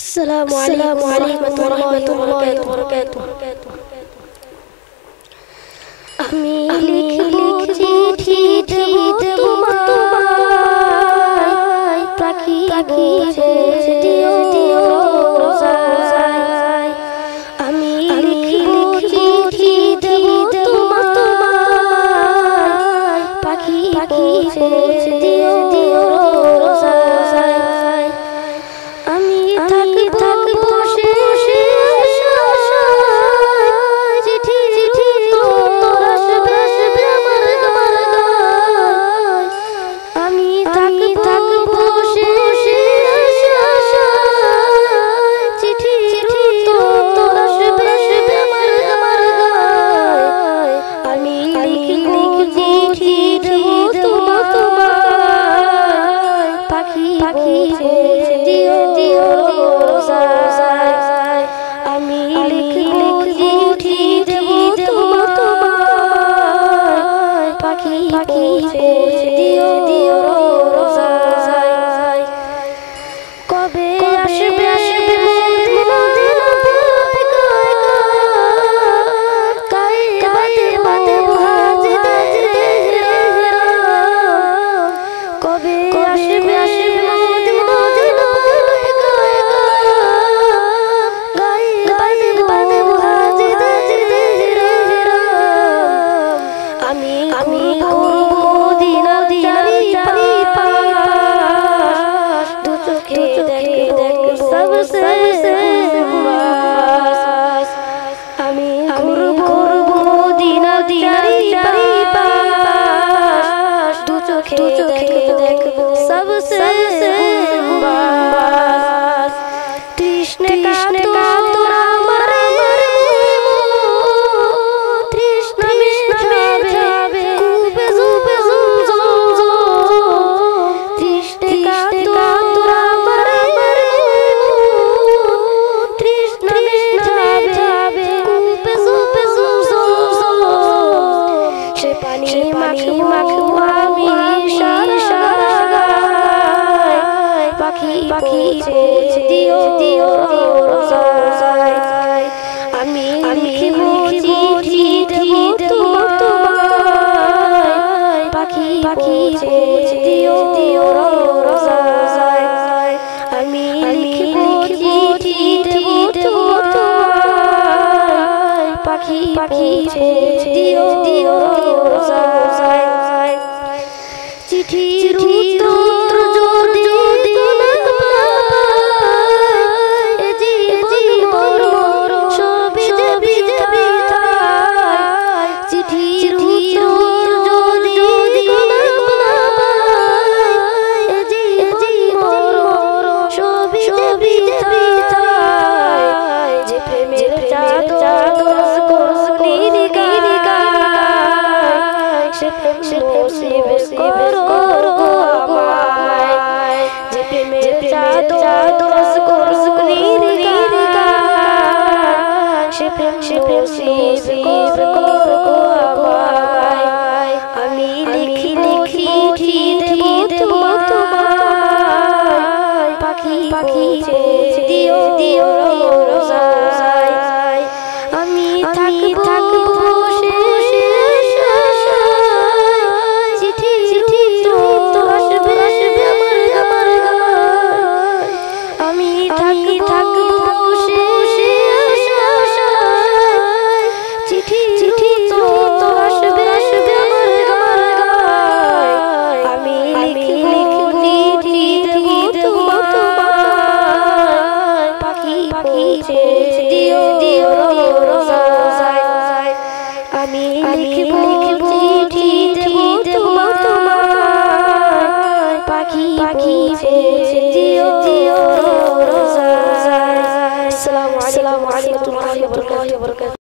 السلام عليكم ورحمة الله وبركاته আমি লিখব চিঠি দেব তোমায় পাখি বুঝে দিও রোজায় আমি লিখব চিঠি দেব তোমায় পাখি বুঝে দিও রোজায় আমি থাকব বসে চিঠি তোর আসবে আমার আমি থাকব বসে চিঠি তোর আসবে আমার আমি লিখব চিঠি দেব তোমায় পাখি বুঝে দিও রোজায় আমি লিখব চিঠি দেব তোমায় পাখি বুঝে দিও রোজায় কবে আসবে কবে আসবে আমি দু চোখে দেখব সবসে আমি ঘুরব মদিনার পাশ দু চোখে দেখব সবসে তৃষ্ণে কাতর আমার তৃষ্ণা মিশাবে কুবে জুবে তৃষ্ণে কাতর আমার তৃষ্ণা মিশাবে কুবে জুবে সে পানি মাখবো আমি পাখি বুঝে দিও রোজায় আমি লিখব চিঠি দেব তোমায় পাখি বুঝে দিও রোজায় আমি লিখব চিঠি দেব তোমায় পাখি বুঝে দিও রোজায় চিঠির উত্তর যদি আমি লিখব চিঠি দেব তোমায় পাখি বুঝে দিও রোজায় আমি থাকব বসে চিঠি তোর আসবে আমার আমি থাকব বসে চিঠি তোর আসবে আমার আমি লিখব চিঠি দেব তোমায় পাখি বুঝে দিও